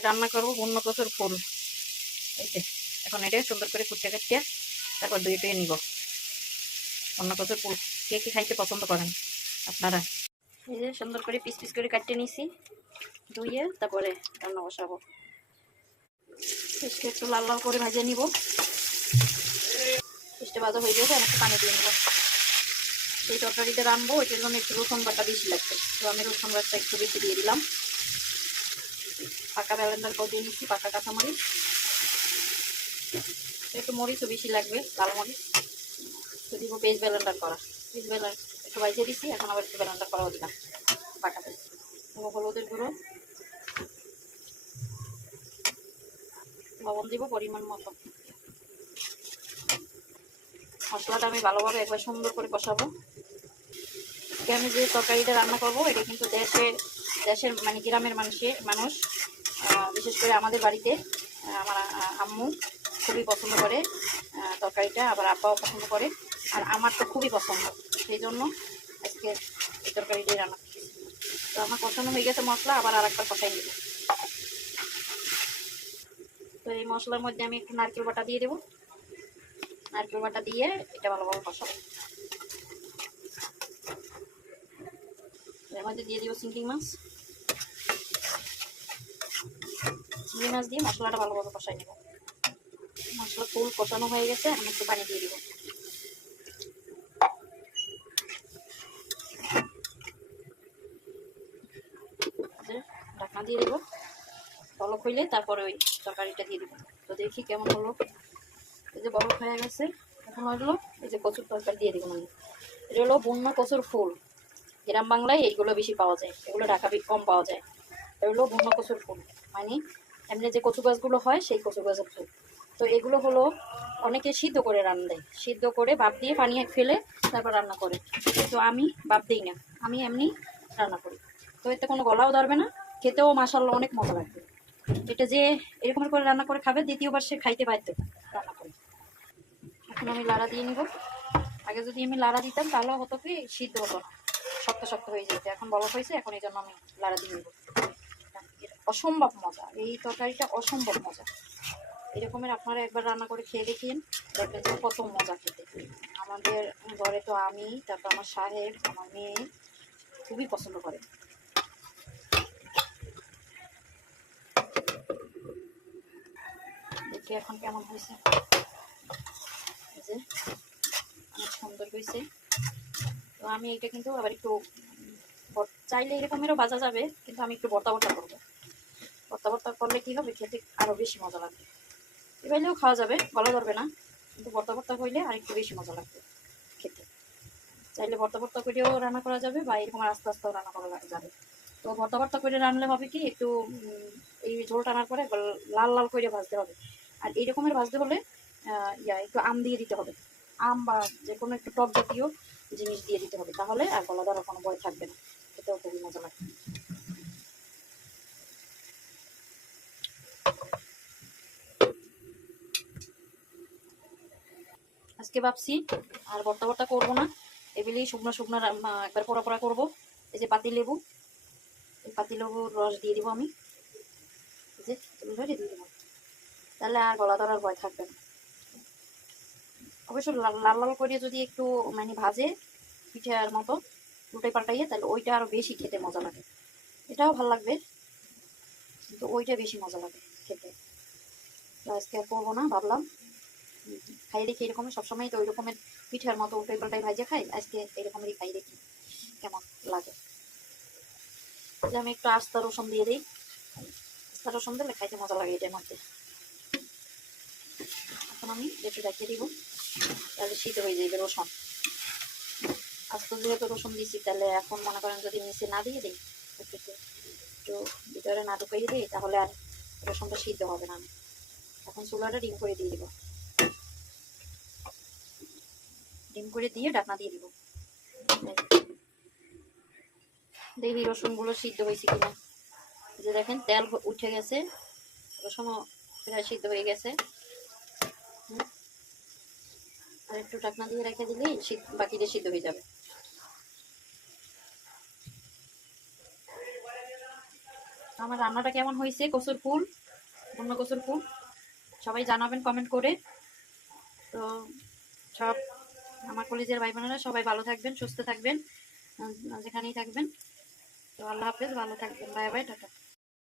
আজকে রান্না করব বন্য কচুর ফুল। এই এখন এটা সুন্দর করে কুটে কাটিয়ে তারপর দুই টুয়ে নিব। বন্য কচুর ফুল কে কে খাইতে পছন্দ করেন আপনারা? এই যে সুন্দর করে পিস পিস করে কাটিয়ে নিছি ধুয়ে তারপরে রান্না বসাবো। ফিসকে একটু লাল লাল করে ভাজিয়ে নিব। ফিসটা ভাজা হয়ে গেছে আমি পানি দিয়ে নেব। সেই তরকারিটা রানবো ওইটার জন্য একটু রসুন বাটা বেশি লাগবে। তো আমি রসুন বাটা একটু বেশি দিয়ে দিলাম। পাকা ব্যালেন্ডার করে দিয়ে নিচ্ছি, পাকা কাঁচামরিচ। একটু মরিচও বেশি লাগবে, লাল মরিচ। তো দিব পেজ ব্যালেন্ডার করা। পেজ ব্যালেন্ডার একটু বাইজে দিচ্ছি, এখন আবার একটু ব্যালেন্ডার করা দিলাম পাকাতে হলুদের গুঁড়ো। লবণ দিব পরিমাণ মতো। মশলাটা আমি ভালোভাবে একবার সুন্দর করে কষাবো। আমি যে তরকারিটা রান্না করব, এটা কিন্তু দেশের দেশের মানে গ্রামের মানুষের মানুষ বিশেষ করে আমাদের বাড়িতে আমার আম্মু খুবই পছন্দ করে তরকারিটা, আবার আব্বাও পছন্দ করে, আর আমার তো খুবই পছন্দ, সেই জন্য আজকে এই তরকারিটাই রান্না তো আমার পছন্দ হয়ে গেছে মশলা, আবার আর একবার কষাই নেব। তো এই মশলার মধ্যে আমি একটু নারকেল বাটা দিয়ে দেবো। নারকেল বাটা দিয়ে এটা ভালোভাবে কষাবো। এর মধ্যে দিয়ে দিব চিংড়ি মাছ। চিংড়ি মাছ দিয়ে মশলাটা ভালোভাবে কষাই নেব। মশলা ফুল কষানো হয়ে গেছে আমি একটু পানি দিয়ে দিব। ঢাকনা দিয়ে দেবো। বলক হইলে তারপরে ওই তরকারিটা দিয়ে দিব। তো দেখি কেমন হলো। এই যে বলক হয়ে গেছে, এখন হলো এই যে কচুর তরকারি দিয়ে দিব মানে এটা হলো বন্য কচুর ফুল। গ্রাম বাংলায় এইগুলো বেশি পাওয়া যায়, এগুলো ঢাকা কম পাওয়া যায়। এগুলো বন্য কচুর ফুল। মানে এমনি যে কচু গাছগুলো হয়, সেই কচু গাছের ফুল। তো এগুলো হলো অনেকে সিদ্ধ করে রান্না দেয়। সিদ্ধ করে বাপ দিয়ে পানি ফেলে তারপর রান্না করে। তো আমি বাপ দিই না। আমি এমনি রান্না করি। তো এতে কোনো গলাও ধরবে না। খেতেও মাসাল্লাহ অনেক মজা লাগবে। এটা যে এরকম করে রান্না করে খাবে, দ্বিতীয়বার সে খাইতে বাধ্য রান্না করে। এখন আমি লাড়া দিয়ে নিব। আগে যদি আমি লাড়া দিতাম তাহলে হতো কি, সিদ্ধ হতো শক্ত শক্ত হয়ে যেত। এখন বলা হয়েছে, এখন এই জন্য আমি লাড়া দিয়ে নিব। অসম্ভব মজা। এই তরকারিটা অসম্ভব মজা। এরকমের আপনারা একবার রান্না করে খেয়ে দেখিন। দেখবেন যে কত মজা খেতে। আমাদের ঘরে তো আমি, তারপর আমার সাহেব, আমার মেয়ে খুবই পছন্দ করে। দেখি এখন কেমন হয়েছে। অনেক সুন্দর হয়েছে। তো আমি এটা কিন্তু আবার একটু, চাইলে এরকমেরও বাজা যাবে, কিন্তু আমি একটু বর্তা বর্তা করব। বর্তা করলে কি হবে? খেতে আরও বেশি মজা লাগবে। এবারেও খাওয়া যাবে গলা ধরবে না, কিন্তু বর্তা বর্তা করলে আর একটু বেশি মজা লাগবে খেতে। চাইলে ভর্তা ভর্তা করেও রান্না করা যাবে বা এরকম আস্তে আস্তেও রান্না করা যাবে। তো ভর্তা ভর্তা করে রান্নলে হবে কি, একটু এই ঝোল টানার পরে লাল লাল করে ভাজতে হবে। আর এই রকমের ভাজতে হলে ইয়া, একটু আম দিয়ে দিতে হবে। আম বা যে কোনো একটু টক জাতীয় জিনিস দিয়ে দিতে হবে। তাহলে আর গলা ধরার কোনো ভয় থাকবে না। খেতেও খুবই মজা লাগবে। আজকে ভাবছি, আর ভর্তা ভর্তা করব না। এগুলি শুকনো শুকনো একবার পোড়া পোড়া করব। এই যে পাতি লেবু পাতি লেবুর রস দিয়ে দিব আমি। যে, তুমি ধরে দিয়ে দেবো। তাহলে আর গলা ধরার ভয় থাকবে না। অবশ্য লাল লাল করে যদি একটু মানে ভাজে, পিঠার মতো উল্টে পাল্টাইয়ে, তাহলে ওইটা আরও বেশি খেতে মজা লাগে। এটাও ভালো লাগবে, কিন্তু ওইটা বেশি মজা লাগে খেতে। আজকে আর করব না, ভাবলাম। খাই দেখি এরকমের সবসময় তো ওই রকমের পিঠার মতো উল্টে পাল্টাই ভাজে খাই, আজকে এরকমেরই খাই দেখি কেমন লাগে। আমি একটু আস্তা রসুন দিয়ে দিই। আস্তা রসুন দিলে খাইতে মজা লাগে এটার মধ্যে। এখন আমি একটু দেখিয়ে দিব, তাহলে শীত হয়ে যাবে রসুন। আস্ত যেহেতু রসুন দিয়েছি তাহলে এখন মনে করেন যদি নিচে না দিয়ে দিই, একটু ভিতরে না ঢুকাই দিই, তাহলে আর রসুনটা সিদ্ধ হবে না। আমি এখন চুলাটা ডিম করে দিয়ে দিব। ডিম করে দিয়ে ঢাকনা দিয়ে দিব। দেখি রসুনগুলো সিদ্ধ হয়েছে কিনা। যে দেখেন, তেল উঠে গেছে। রসুনও প্রায় সিদ্ধ হয়ে গেছে। আর একটু ঢাকনা দিয়ে রেখে দিলেই বাকিটা সিদ্ধ হয়ে যাবে। আমার রান্নাটা কেমন হয়েছে? কসুর ফুল? অন্য কসুর ফুল। সবাই জানাবেন কমেন্ট করে। তো সব আমার কলেজের ভাই বোনেরা সবাই ভালো থাকবেন, সুস্থ থাকবেন যেখানেই থাকবেন। তো আল্লাহ হাফেজ, ভালো থাকবেন। Bye bye, tata.